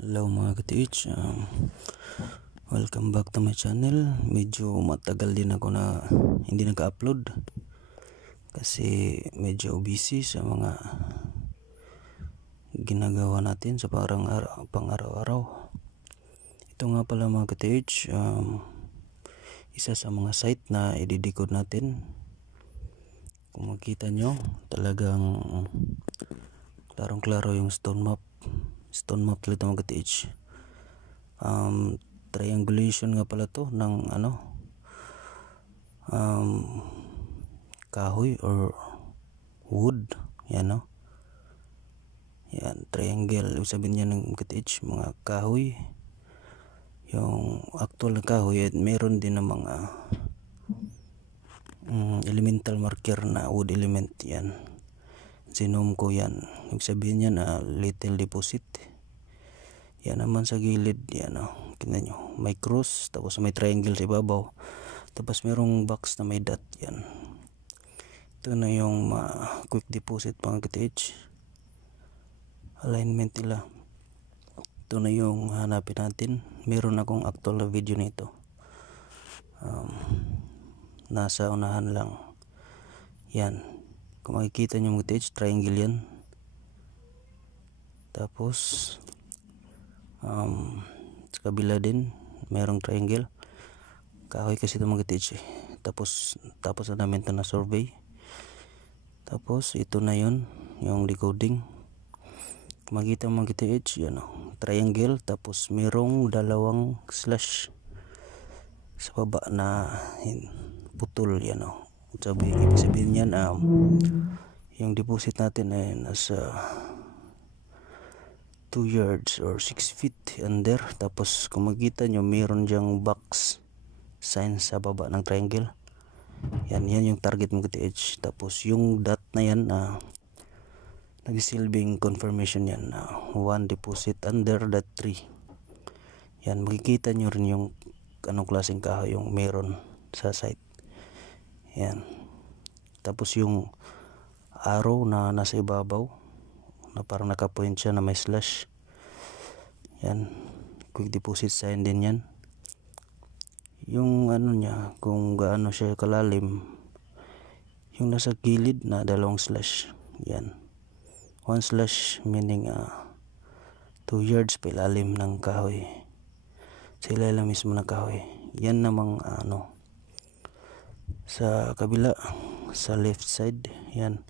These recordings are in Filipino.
Hello mga ka-TH, welcome back to my channel. Medyo matagal din ako na hindi naka-upload kasi medyo busy sa mga ginagawa natin sa pang-araw-araw. Ito nga pala mga ka-TH, isa sa mga site na i-decode natin. Kung makita nyo, talagang klarong-klaro yung stone map talaga mga ka-TH. Triangulation nga pala to ng kahoy or wood, yan no. Yan, triangle, ibig sabihin niya ng ka-TH, mga kahoy, yung actual na kahoy at meron din ng mga elemental marker na wood element. Yan, sinom ko yan, ibig sabihin niya na little deposit. Yan naman sa gilid, yan o, tingnan nyo, may cross, tapos may triangle sa ibabaw, tapos merong box na may dot. Yan, ito na yung quick deposit mga ka-TH, alignment nila. Ito na yung hanapin natin. Meron akong actual na video nito, nasa unahan lang. Yan, kung makikita nyo mga ka-TH, triangle yan. Tapos sa kabila din merong triangle, kahoy kasi ito mga ka-TH tapos na namin ito na survey. Tapos ito na yun, yung decoding. Makita mga ka-TH, yan o, triangle, tapos merong dalawang slash sa baba na putol. Yan o, ibig sabihin yan yung deposit natin ay nasa 2 yards or 6 feet under. Tapos kung makita nyo, meron dyang box sign sa baba ng triangle. Yan yung target mo ka-TH. Tapos yung dot na yan nagsilbing confirmation yan na 1 deposit under that tree. Yan, makikita nyo rin yung anong klaseng kahoy yung meron sa site. Yan, tapos yung arrow na nasa ibabaw na parang nakapoint siya na may slash, yan, quick deposit sign din yan. Yung niya, kung gaano siya kalalim, yung nasa gilid na dalawang slash, yan, 1 slash meaning 2 yards pa ilalim ng kahoy, sa ilalim mismo ng kahoy. Yan namang sa kabila, sa left side, yan,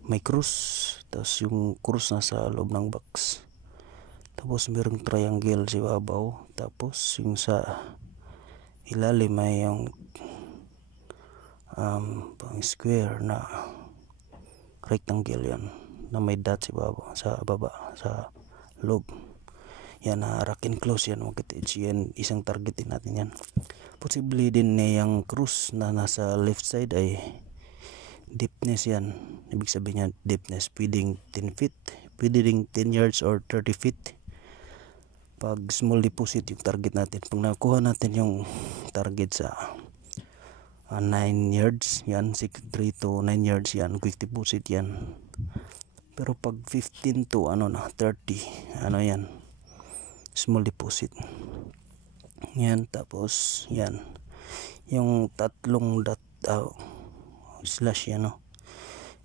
may cross, tapos yung cross nasa loob ng box, tapos mayroong triangle sa ibabaw, tapos yung sa ilalim may yung pang square na rectangle, yan na may dot sa ibabaw, sa baba, sa loob. Yan na rock and close yan mga ka-TH. Yan, isang target din natin yan. Possibly din na yung cross na nasa left side ay deepness yan. Ibig sabihin niya deepness, pwedeng 10 feet, pwedeng 10 yards or 30 feet. Pag small deposit yung target natin, pag nakuha natin yung target sa 9 yards, yan 3 to 9 yards, yan quick deposit yan. Pero pag 15 to 30, yan small deposit. Yan, tapos yan yung tatlong dot slash yan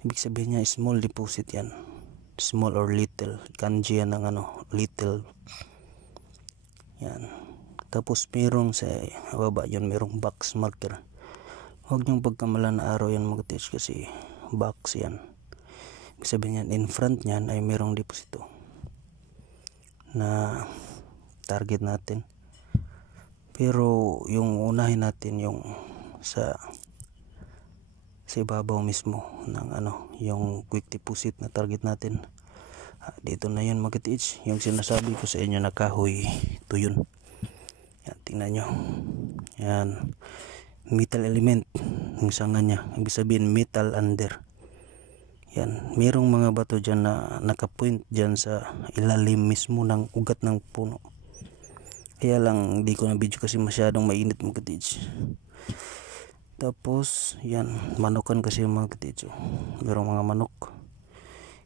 ibig sabihin niya small deposit yan, small or little, kanji yan ng little. Yan, tapos merong sa baba yun, merong box marker. Huwag niyong pagkamalan na araw yan mga ka-TH kasi box yan. Ibig sabihin yan, in front niyan ay merong deposito na target natin. Pero yung unahin natin yung sa ibabaw mismo ng yung quick deposit na target natin. Dito na yun mga ka-TH, yung sinasabi ko sa inyo na kahoy, ito yun. Yan, tingnan nyo, yan, metal element yung sanga nya, ibig sabihin metal under. Yan, merong mga bato dyan na nakapoint dyan sa ilalim mismo ng ugat ng puno. Kaya lang hindi ko na video kasi masyadong mainit mga ka-TH. Tapos yan, manukan kasi mga ka-TH, merong mga manok.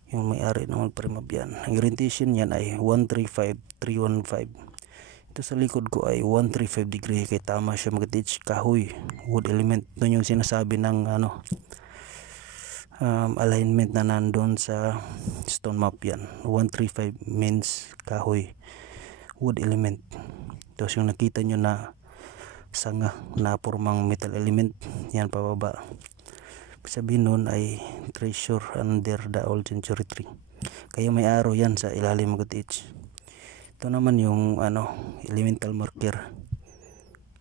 yung may-ari ng Primabyan. Ang orientation yan ay 135315. Ito sa likod ko ay 135 degree, kay tama siya mga ka-teach. Kahoy, wood element. Doon yung sinasabi ng alignment na nandun sa stone map yan. 135 means kahoy, wood element. Tapos yung nakita nyo na sanga na pormang metal element, yan pababa. Sabihin nun ay treasure under the old century tree. Kaya may arrow yan sa ilalim mga ka-teach. Ito naman yung elemental marker.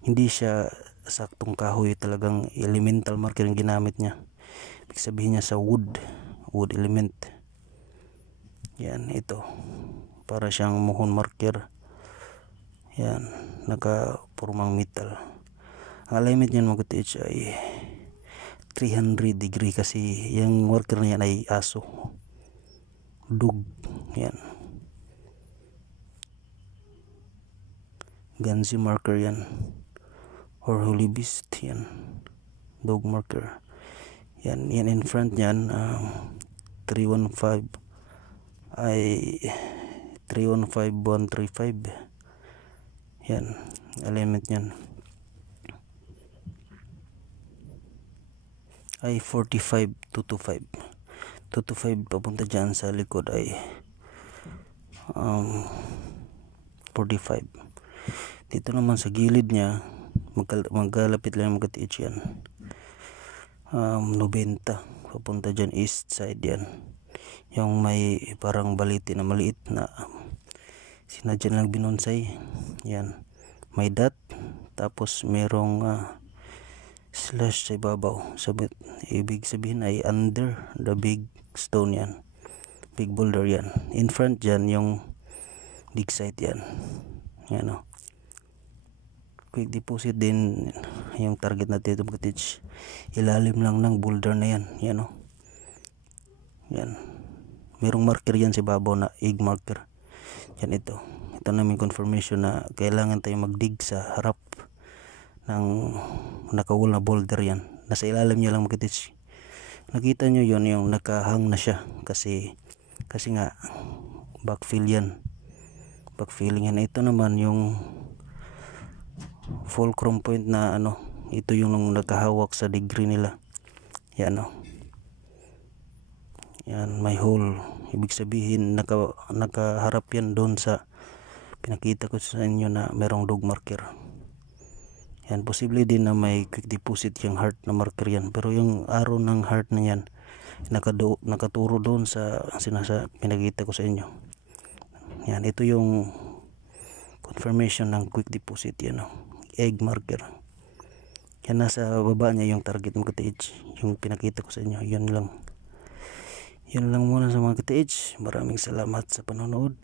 Hindi siya saktong kahoy, talagang elemental marker yung ginamit niya. Ibig sabihin niya sa wood element. Yan, ito. Para siyang muhon marker. Yan, nakapurmang metal. Ang alignment niyan mga ka-teach ay 300 degree kasi yung marker na yan ay aso. Dug. Yan. Ganzi marker yan. Or holy beast yan. Dog marker. Yan in front niyan 315 ay 315135. Yan, alignment niyan ay 45225. 225 papunta dyan sa likod ay 45. Dito naman sa gilid niya magkalapit lang mag-teach yan 90 papunta dyan east side yan, yung may parang baliti na maliit na sinadyan lang binonsay. Yan, may dot tapos merong slash sa ibabaw. Ibig sabihin ay under the big stone yan, big boulder yan. In front dyan yung dig site yan. Yan quick deposit din yung target natin ito mag-teach. Ilalim lang ng boulder na yan. Yan yan, merong marker yan sa ibabaw na egg marker. Yan, ito namin confirmation na kailangan tayo magdig sa harap ng nakawall na boulder. Yan, nasa ilalim niya lang mag-teach. Nakita nyo yun, yung nakahang na siya kasi nga backfill yan, backfilling yan. Ito naman yung fulcrum point na ito yung nakahawak sa degree nila. Yan yan, may hole. Ibig sabihin nakaharap yan doon sa pinakita ko sa inyo na merong dog marker. Yan, posible din na may quick deposit yung heart na marker yan, pero yung arrow ng heart na yan nakaturo doon sa pinakita ko sa inyo. Yan, ito yung confirmation ng quick deposit. Yan egg marker. Yan, nasa baba niya yung target mo ka-teach, yung pinakita ko sa inyo. Yun lang muna sa mga ka-teach. Maraming salamat sa panonood.